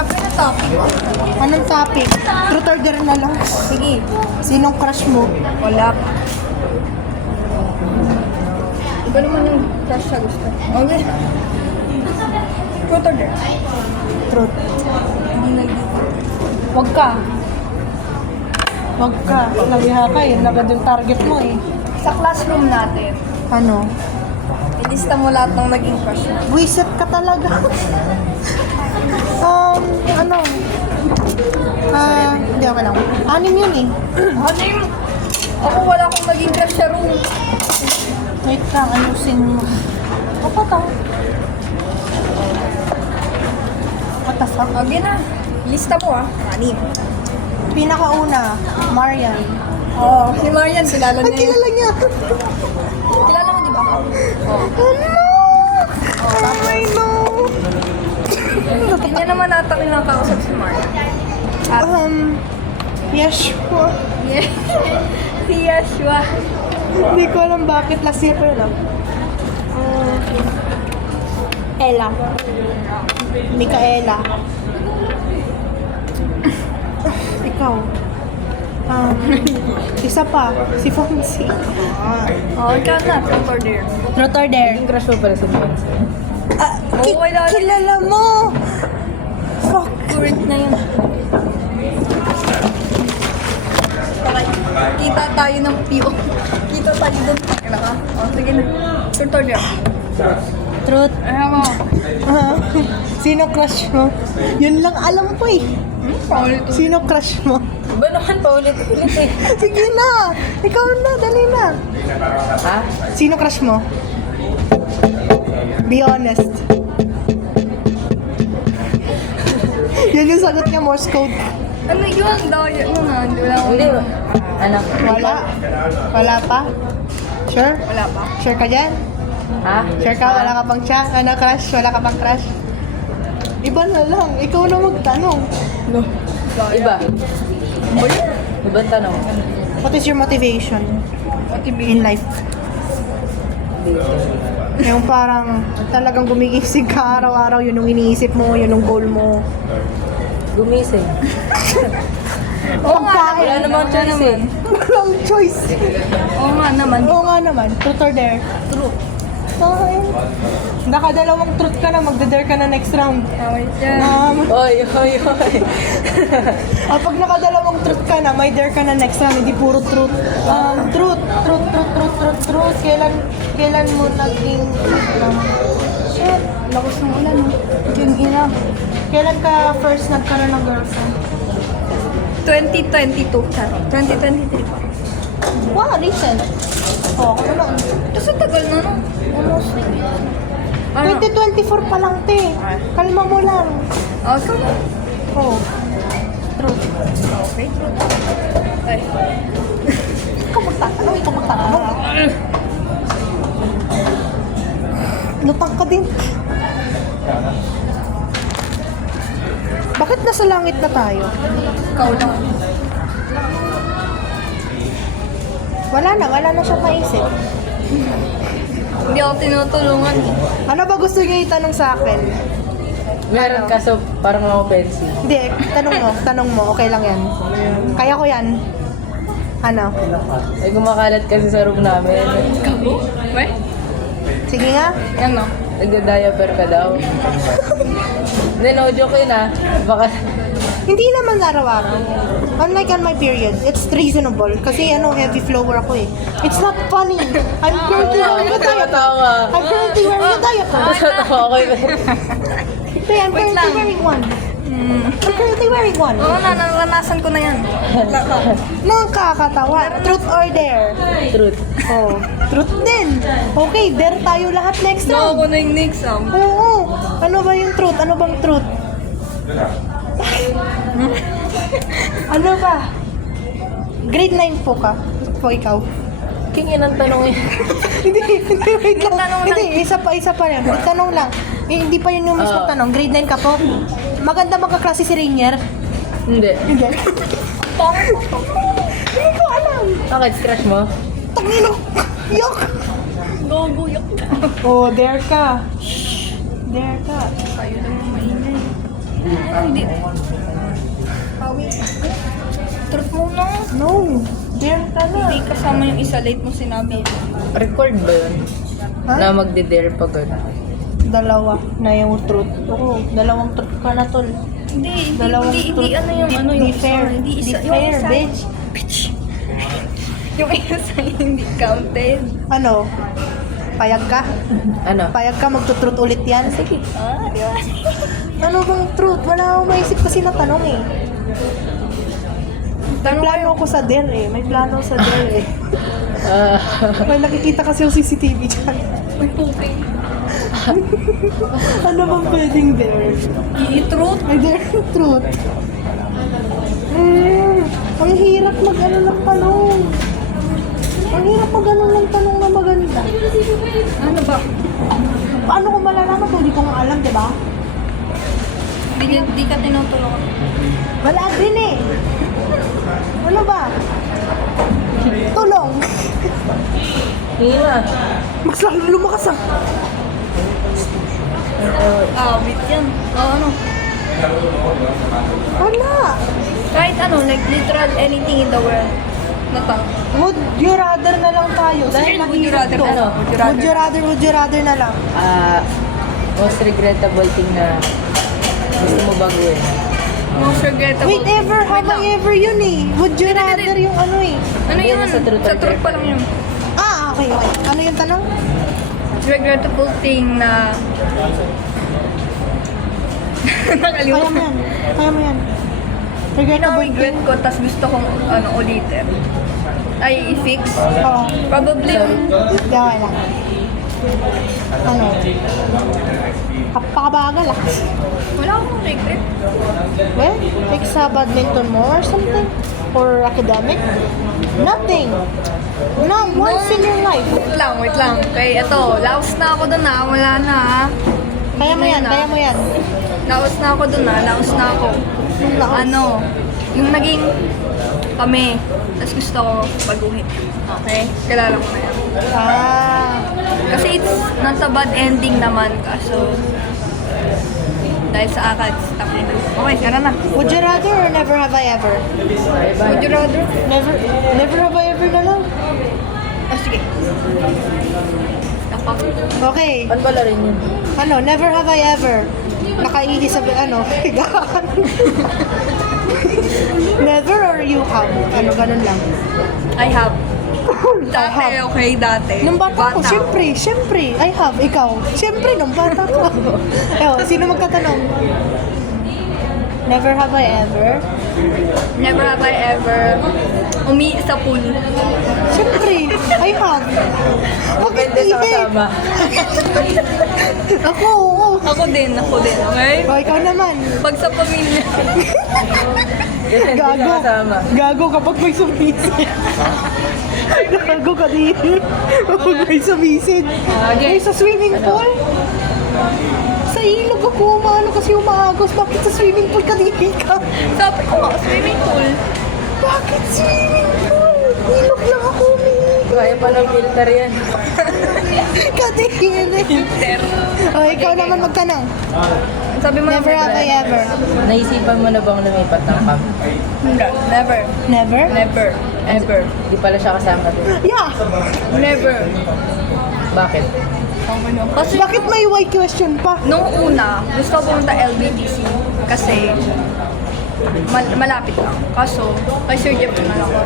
Hanap ka na topic. Anong topic? Truth or dare na lang. Sige. Sinong crush mo? Wala. Iba naman yung crush sa gusto. Okay. Truth or dare? Truth. Huwag ka. Wag ka. Nabiha ka eh. Nagad yung target mo eh. Sa classroom natin, Ano? ilista mo lahat ng naging crush mo. Wiset ka talaga. Ano? Hindi ako lang. Anim yun eh. Ano yung... Ako wala akong naging crush sa room. Wait lang, ayusin mo. Apa to? Atasak. Okay na. Lista mo ah. Anim. Pinakauna, Marian. Oo. Si Marian, kilala Ay, niya. kilala niya. Kilala mo, di ba? Oo. Ano? Oh my no. Hindi niya naman ata kinakausap si Marian. Yeshua. Yeah. Si Yashua. Hindi ko alam bakit last year pero lang. Ella. Micaela. Ikaw. Isa pa, si Fonzie. Oo, ikaw na. Truth or dare? Truth or dare? Yung crush mo pala si Fonzie. Oo, wala. Kilala mo! Fuck. Current na yun. Kita tayo ng PO. Kita tayo doon. Kailan ka? O, sige na. Truth or dare? Truth. Ayaw mo. Sino crush mo? Yun lang alam ko eh. Paulit. Sino crush mo? Ba naman paulit-ulit eh. Sige na! Ikaw na, dali na. Ha? Sino crush mo? Be honest. Yan yung sagot niya, Morse code. Ano yun? Daya mo na. Hindi wala akong... Hindi ba? Anak. Wala? Wala pa? Sure? Wala pa. Sure ka dyan? Ha? Sure ka? Wala ka pang siya? Ano, crush? Wala ka pang crush? Iba na lang. Ikaw na magtanong. No. Iba. Ibang tanong. What is your motivation in life? Yung parang talagang gumigising ka araw-araw, yun yung iniisip mo, yun yung goal mo. Gumising. Pagkain. Wala namang choice eh. Walang choice. Oo nga naman. Oo nga naman. Truth or dare? True. Okay. Nakadalawang truth ka na, magda-dare ka na next round. Tawag dyan. Oy, oy, oy. Pag nakadalawang truth ka na, may dare ka na next round, hindi puro truth. Truth. Kailan mo naging... Shit, lakas ng ulan. Yung ina. Kailan ka first nagkaroon ng girlfriend? 2022. Charot. 2023 pa. Wow, recent. Oh, ako lang. Kasi tagal na no. Almost. Ano? 2024 pa lang, te. Kalma mo lang. Oh, ikaw na. Oh. Truth. Okay. Ay. Ikaw magtatanong. Lutang ka din. Bakit nasa langit na tayo? Ikaw lang. Wala na siya maisip. Hindi ako tinutulungan. Ano ba gusto niyo itanong sa akin? Meron kaso parang offensive. Hindi, tanong mo, okay lang yan. Kaya ko yan. Ano? Ay kumakalat kasi sa room namin. Kabo? Wait. Sige nga. Yan no. Nagda-diaper ka daw. Hindi, no joke yun ah. Baka... Hindi naman araw-araw. Unlike on my period, it's reasonable. Kasi heavy flower ako eh. It's not funny. I'm currently wearing a diaper. Tawa. I'm currently wearing a diaper. Tawa ako yun. Hindi, I'm Wait currently lang. wearing one. I'm currently wearing one. Oo na, naranasan ko na yan. Nakakatawa. Truth or dare? Truth. Oh, truth din. Okay, dare tayo lahat next No, round. ako na yung next Oo. Ano ba yung truth? Ano bang truth? Ano ba? Grade 9 po ka. Po ikaw. Kingin ang tanong eh. Hindi, wait lang. Tanong lang. Hindi, isa pa yan. Tanong lang. Hindi pa yun yung mismo tanong. Grade 9 ka po. Maganda magkaklase si Rainier. Hindi. Hindi. Hindi ko alam. Bakit crush mo? Tangino. Yok. Guguyok. Oh, dare ka. Dare ka. Kayo naman maingay. Hindi. Pawi. Truth mo na. No. Dare ka na. Hindi kasama yung isa late mo sinabi. Record ba yun? Ha? Na magde-dare pag ano? Dalawa na yung truth. Oo, dalawang truth ka na, tol. Hindi, Dalawang hindi truth. ano yung ano Di yung fair. isa, hindi Di isa, yung fair, isa, bitch. bitch. Yung isa hindi counted. Ano? Payag ka? Ano? Payag ka, magtutruth ulit yan? Sige. Ah, di ba? Ano bang truth? Wala akong maisip kasi na tanong eh. May plano ko sa dare eh. May plano sa dare eh. Ah, May nakikita kasi yung CCTV dyan. May puking. Ano bang pwedeng dare? I-truth. May dare truth. Ang hirap mag-ano ng tanong. Ang hirap mag-ano ng tanong na maganda. Ano ba? Paano ko malalaman kung di ko nga alam, di ba? Di ka tinutulungan. Wala din eh. Ano ba? Tulong. hila. Mas lalo lumakas ah. Wait yan. Ano? Wala. Kahit ano, like literal anything in the world. Nata. Would you rather na lang tayo? Dahil Dahil would you rather to. ano? Would you rather na lang. Most regrettable thing na gusto mo baguhin. Most regrettable. Wait, ever, have lang. I ever yun eh. Would you rather yung ano eh. Ano Hindi, yun? nasa truth or Sa truth dare. pa lang yun. Okay. Ano yung tanong? Regrettable thing na... Kaya mo Nakalimutan. yan. Kaya mo yan. Regrettable Regret ko, tas gusto kong ulitin. Ay, i-fix. Oo. Probably yung... Hindi, okay lang. Ano? Kapakabagal ah. Wala akong regret. Well, like sa badminton mo or something? Or academic? Nothing. No, once in your life. Wait lang. Okay, eto. Laos na ako dun Wala na Kaya mo yan, kaya mo yan. Laos na ako dun Laos na ako. Ano, yung naging kami. Tapos gusto ko baguhin. Okay? Kilala ko na yan. Kasi it's not a bad ending naman. Kaso, dahil sa ACADS, tapos okay, tara na. Would you rather or never have I ever? Would you rather? Never have I ever na lang. Sige. Ako. Okay. Ano pala rin yun? Ano, never have I ever. Nakaihi sa, higaan. Never or you have? Ano, ganun lang. I have. Dati, okay, dati. Nung bata ko, syempre, I have, ikaw. Syempre, nung bata ko. Sino magtatanong? Never have I ever? Never have I ever sa pool. Syempre, I have. Depende sa kasama. Ako, oo. Ako din, okay? Ikaw naman. Pag sa pamilya. Depende sa Gago. kasama. Gago kapag may sumisid. Gago ka din. Kapag may sumisid. Okay. Sa swimming pool? Sa ilog ako umano kasi umaagos. Bakit sa swimming pool ka din ka? Sabi ko nga, swimming pool. Bakit swimming pool? Ilog lang ako umiiga. Kaya pa ng filter yan. Kadin. Filter. Ikaw naman magtanong. Sabi mo Never have I ever. Naisipan mo na bang lumipat ng camp? Never. Never? Never. Ever. Di pala siya kasama doon. Yeah. Never. Bakit? Kasi Bakit may why question pa? nung una, gusto ko pumunta LBTC kasi malapit lang. Kaso, kay Sir Jeff na lang ako.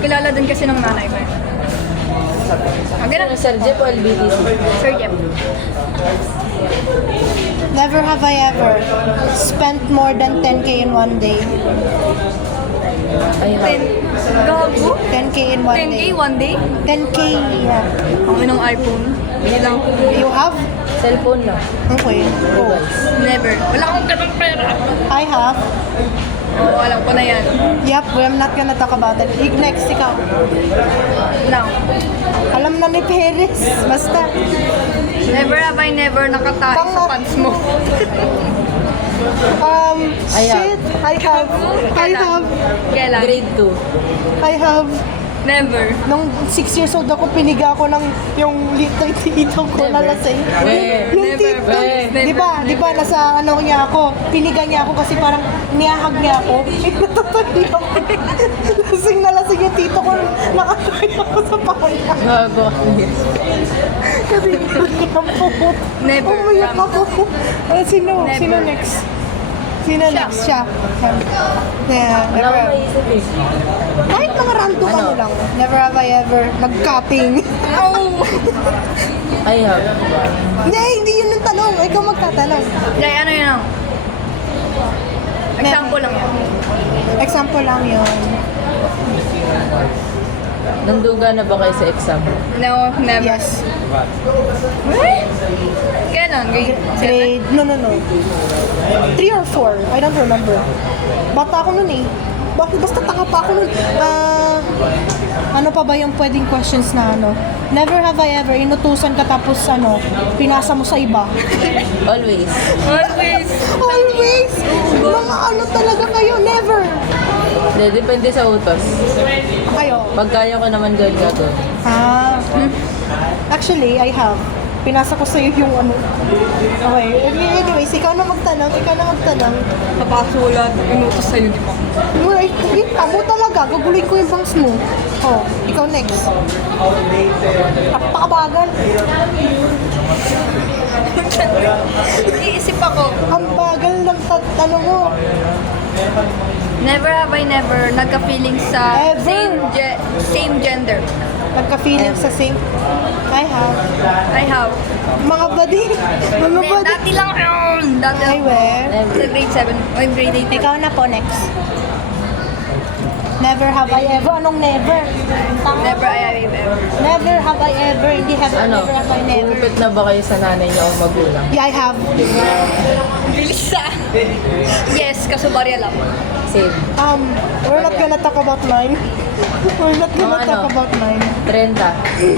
Kilala din kasi ng nanay mo. Okay na. Ano, Sir Jeff o LBTC? Sir Jeff. Never have I ever spent more than 10k in one day. Ay, 10. Gago. 10k in one 10K day. one day? 10k, yeah. Ang inong iPhone. Hindi lang. You have? cellphone lang. Okay. Oh. Never. Wala akong ganang pera. I have. Oo, alam ko na yan. Yep, I'm not gonna talk about it. Next, ikaw. Lang. Alam na ni Perez. Basta. Never have I never nakatali sa Tama. pants mo. Shit. I have. Kailan? Kailan? Grade 2. I have. Never. Nung 6 years old ako, piniga ako ng yung little tito ko na lasing. Yung Never. tito. Di ba, nasa ano niya ako, piniga niya ako kasi parang niyahag niya ako. Natatuloy ako. Lasing na lasing yung tito ko, nakatuloy ako sa pangya. Gago. Kasi po. Never. Umiyak ako. Sino? Never. Sino next? Sino Siya. next? Siya. Yeah, Wala akong never. maisip eh. Kahit mga random ano Ano? lang. Never have I ever nag-cutting. Oh! I have. Hindi yun yung tanong. Ikaw magtatanong. Like, ano yun lang? Example lang yan. Example lang yun. Nanduga na ba kayo sa exam? No, never. Yes. What? Kailan? Grade 7? Grade, no. 3 or 4. I don't remember. Bata ako nun eh. Basta tanga pa ako nun. Ano pa ba yung pwedeng questions na ano? Never have I ever inutusan ka tapos ano, pinasa mo sa iba. Always. Always. Always! Mga ano talaga kayo, never! Hindi, depende sa utos. Kayo? Pag kaya ko naman gawin gagawin. Actually, I have. Pinasa ko sa'yo yung ano. Okay, anyways, ikaw na magtanong. Papasulat. Inutos sa'yo, di ba? Wait, mo talaga. Gagulin ko yung bangs mo. Oh, ikaw next. Napakabagal. Iisip ako. Ang bagal ng ano mo. Never have I never nagka-feeling sa Ever. same gender. Nagka-feeling sa same. I have. I have. Mga badi. Mga Hindi, badi. dati lang yun. Dati Ay, lang. we. Sa grade 7. O grade 8. Ikaw na po next. Never have I ever. Anong never? Never I have ever. Never have I ever. Hindi have Ano? never have I never. Kumupit na ba kayo sa nanay niyo o magulang? Yeah, I have. Bilis ah. Yes, kaso barya lang. Same. We're not gonna talk about mine. We're not gonna Ano? talk about mine. 30.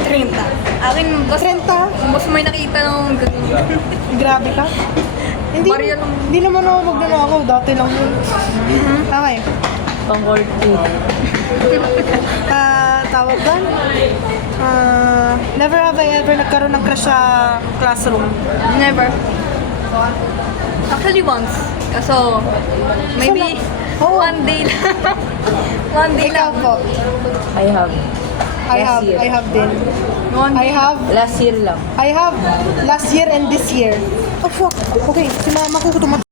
30. Akin, basta 30? mas may nakita ng ganun. Grabe ka. Hindi, Barya lang. hindi naman ako magnanakaw. Dati lang yun. Okay. Pang court Tawag doon? Never have I ever nagkaroon ng crush sa classroom. Never. Actually once. Kaso, maybe Oh. one day lang. One day Ikaw lang. po. I have. Last year. I have din. One I day. have Last year lang. last year and this year. Oh fuck. Okay, si mama ko